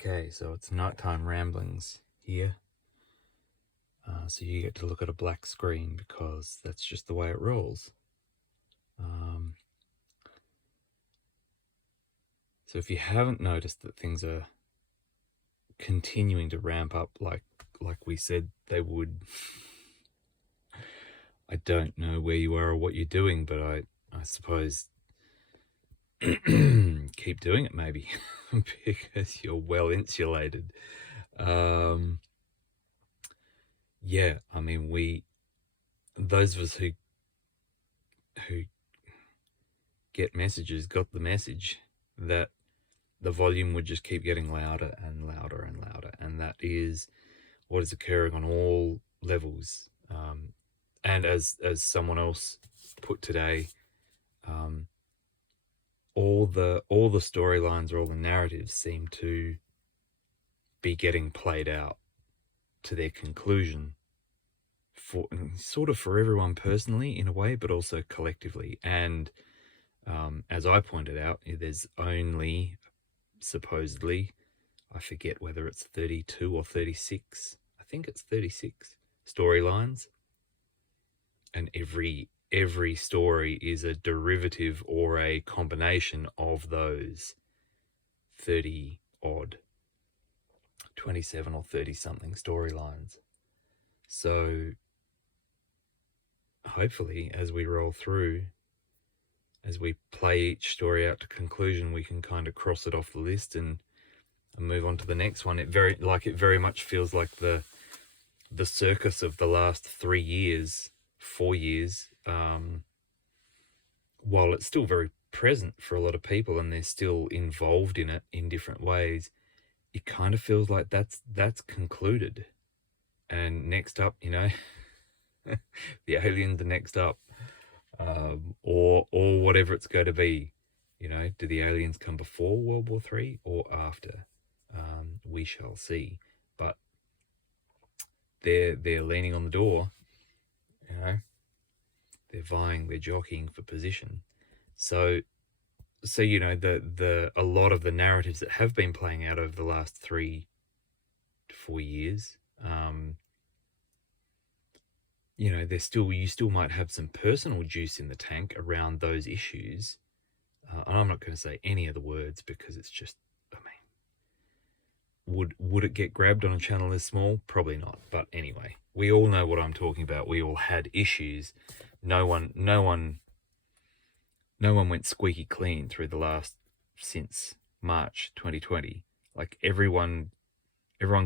Okay, so it's nighttime ramblings here. So you get to look at a black screen because that's just the way it rolls. So if you haven't noticed that things are continuing to ramp up like we said they would, I don't know where you are or what you're doing, but I suppose keep doing it maybe because you're well insulated. Yeah, I mean, those of us who get messages got the message that the volume would just keep getting louder and louder and louder, and that is what is occurring on all levels. And as someone else put today, all the storylines or all the narratives seem to be getting played out to their conclusion, for sort of for everyone personally in a way, but also collectively. And as I pointed out, there's only supposedly, I forget whether it's 32 or 36, I think it's 36 storylines, and every story is a derivative or a combination of those 30 odd, 27 or 30 something storylines. So hopefully as we roll through, as we play each story out to conclusion, we can kind of cross it off the list and move on to the next one. It very much feels like the circus of the last 3 years, 4 years, while it's still very present for a lot of people and they're still involved in it in different ways, it kind of feels like that's concluded. And next up, the aliens are next up, or whatever it's going to be. Do the aliens come before World War III or after? We shall see. But they're leaning on the door. They're vying, they're jockeying for position. So a lot of the narratives that have been playing out over the last 3 to 4 years, you still might have some personal juice in the tank around those issues. And I'm not going to say any of the words because it's just, would it get grabbed on a channel this small? Probably not. But anyway, we all know what I'm talking about. We all had issues. No one went squeaky clean through since March 2020. Like everyone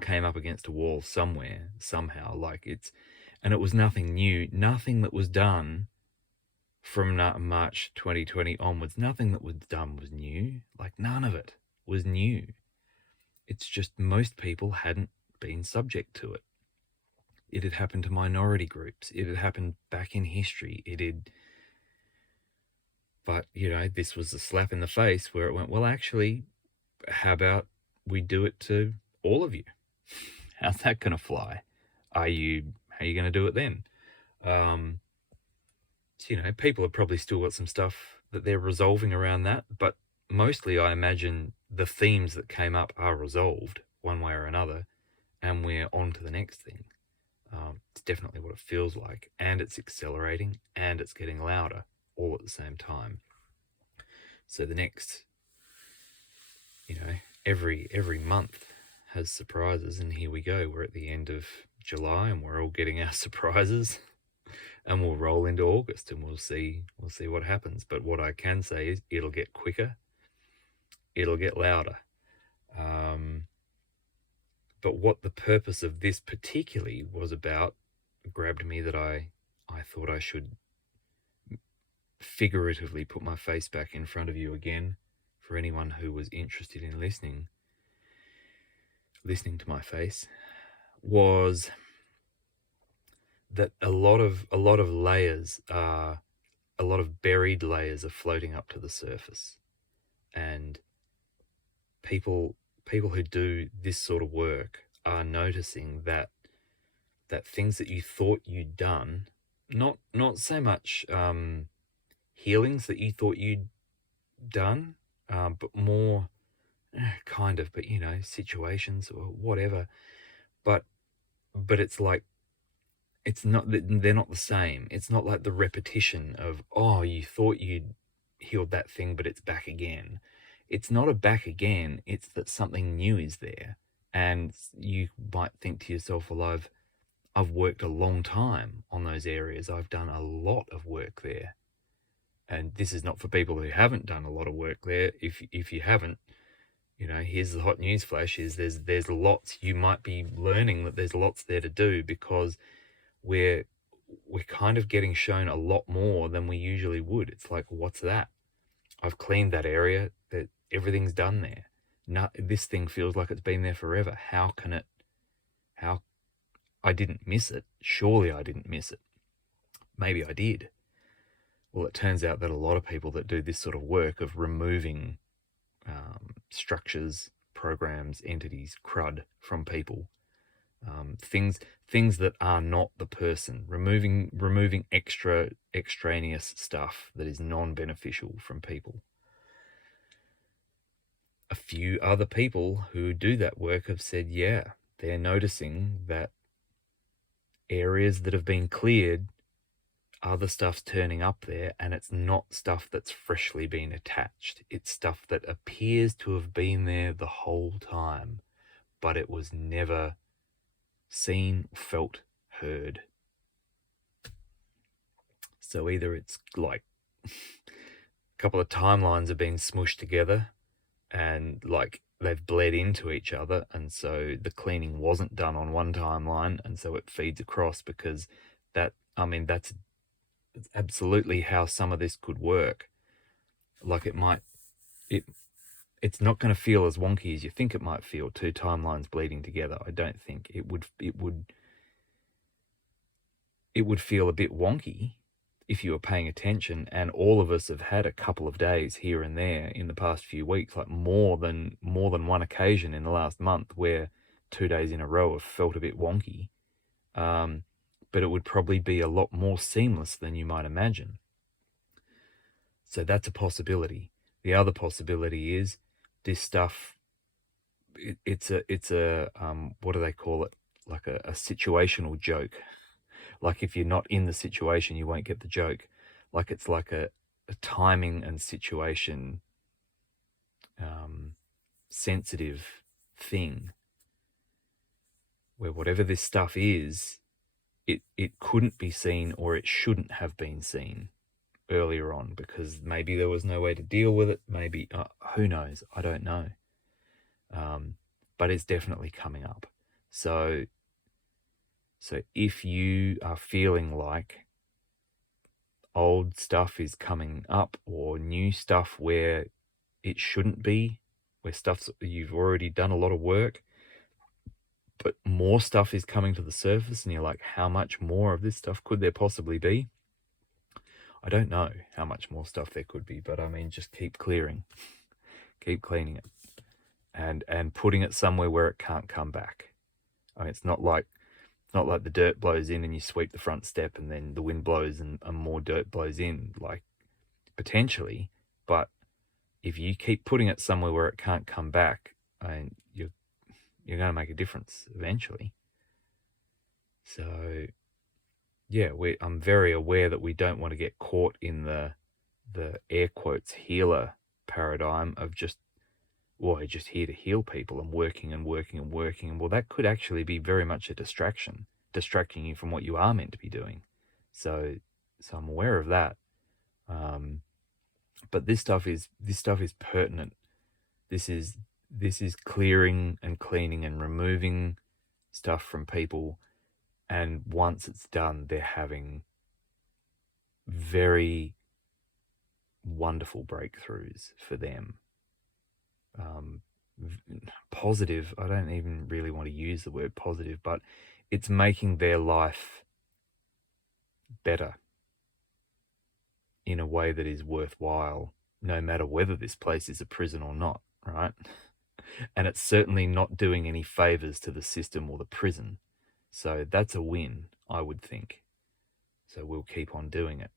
came up against a wall somewhere, somehow. And it was nothing new. Nothing that was done from March 2020 onwards, nothing that was done was new. Like none of it was new. It's just most people hadn't been subject to it. It had happened to minority groups. It had happened back in history. But, this was a slap in the face where it went, well, actually, how about we do it to all of you? How's that going to fly? How are you going to do it then? People have probably still got some stuff that they're resolving around that, but mostly I imagine the themes that came up are resolved one way or another, and we're on to the next thing. It's definitely what it feels like, and it's accelerating, and it's getting louder all at the same time. So the next, every month has surprises, and here we go. We're at the end of July, and we're all getting our surprises, and we'll roll into August, and we'll see what happens. But what I can say is it'll get quicker, it'll get louder. But what the purpose of this particularly was about grabbed me, that I thought I should figuratively put my face back in front of you again for anyone who was interested in listening to my face, was that a lot of layers are, a lot of buried layers are floating up to the surface, and people who do this sort of work are noticing that things that you thought you'd done, not so much healings that you thought you'd done, but more kind of, but situations or whatever. But it's like, it's not, they're not the same. It's not like the repetition of, oh, you thought you'd healed that thing, but it's back again. It's not a back again. It's that something new is there. And you might think to yourself, well, I've worked a long time on those areas. I've done a lot of work there. And this is not for people who haven't done a lot of work there. If you haven't, here's the hot news flash: is there's lots. You might be learning that there's lots there to do, because we're kind of getting shown a lot more than we usually would. It's like, what's that? I've cleaned that area. That everything's done there. This thing feels like it's been there forever. How I didn't miss it? Surely I didn't miss it. Maybe I did. Well, it turns out that a lot of people that do this sort of work of removing structures, programs, entities, crud from people, things that are not the person, removing extraneous stuff that is non-beneficial from people. A few other people who do that work have said, yeah, they're noticing that areas that have been cleared, other stuff's turning up there, and it's not stuff that's freshly been attached. It's stuff that appears to have been there the whole time, but it was never seen, felt, heard. So either it's like a couple of timelines have been smooshed together and like they've bled into each other, and so the cleaning wasn't done on one timeline, and so it feeds across, because that's absolutely how some of this could work. Like it's not going to feel as wonky as you think it might feel, two timelines bleeding together. I don't think it would feel a bit wonky if you were paying attention. And all of us have had a couple of days here and there in the past few weeks, like more than one occasion in the last month, where 2 days in a row have felt a bit wonky. But it would probably be a lot more seamless than you might imagine. So that's a possibility. The other possibility is this stuff, it's a what do they call it? Like a situational joke. Like if you're not in the situation, you won't get the joke. Like it's like a timing and situation sensitive thing, where whatever this stuff is, it couldn't be seen, or it shouldn't have been seen earlier on, because maybe there was no way to deal with it. Maybe, who knows? I don't know. But it's definitely coming up. So if you are feeling like old stuff is coming up, or new stuff where it shouldn't be, where you've already done a lot of work, but more stuff is coming to the surface, and you're like, how much more of this stuff could there possibly be? I don't know how much more stuff there could be, but I mean, just keep clearing, keep cleaning it, and putting it somewhere where it can't come back. I mean, it's not like the dirt blows in and you sweep the front step and then the wind blows and more dirt blows in, like potentially. But if you keep putting it somewhere where it can't come back, I mean, you're going to make a difference eventually. So yeah, I'm very aware that we don't want to get caught in the air quotes healer paradigm of just here to heal people and working and working and working. And well, that could actually be very much a distracting you from what you are meant to be doing. So I'm aware of that. But this stuff is pertinent. This is clearing and cleaning and removing stuff from people. And once it's done, they're having very wonderful breakthroughs for them. Positive, I don't even really want to use the word positive, but it's making their life better in a way that is worthwhile, no matter whether this place is a prison or not, right? And it's certainly not doing any favors to the system or the prison. So that's a win, I would think. So we'll keep on doing it.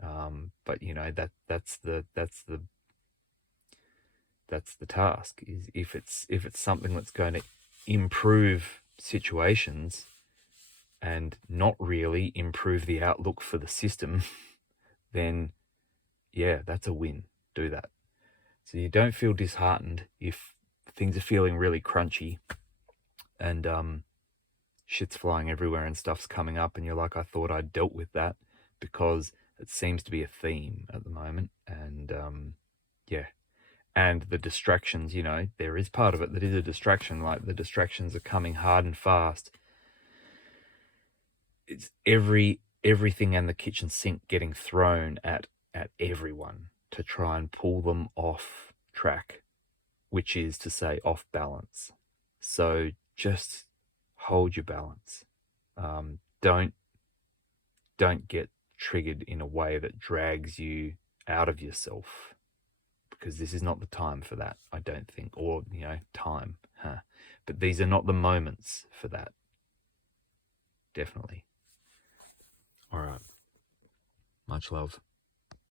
But that's the that's the task. Is if it's something that's going to improve situations and not really improve the outlook for the system, then yeah, that's a win. Do that. So you don't feel disheartened if things are feeling really crunchy and shit's flying everywhere and stuff's coming up and you're like, I thought I'd dealt with that, because it seems to be a theme at the moment. And yeah. And the distractions, you know, there is part of it that is a distraction. Like, the distractions are coming hard and fast. It's everything and the kitchen sink getting thrown at everyone to try and pull them off track, which is to say off balance. So just hold your balance. Don't get triggered in a way that drags you out of yourself, because this is not the time for that, I don't think. Or, you know, time. But these are not the moments for that. Definitely. All right. Much love.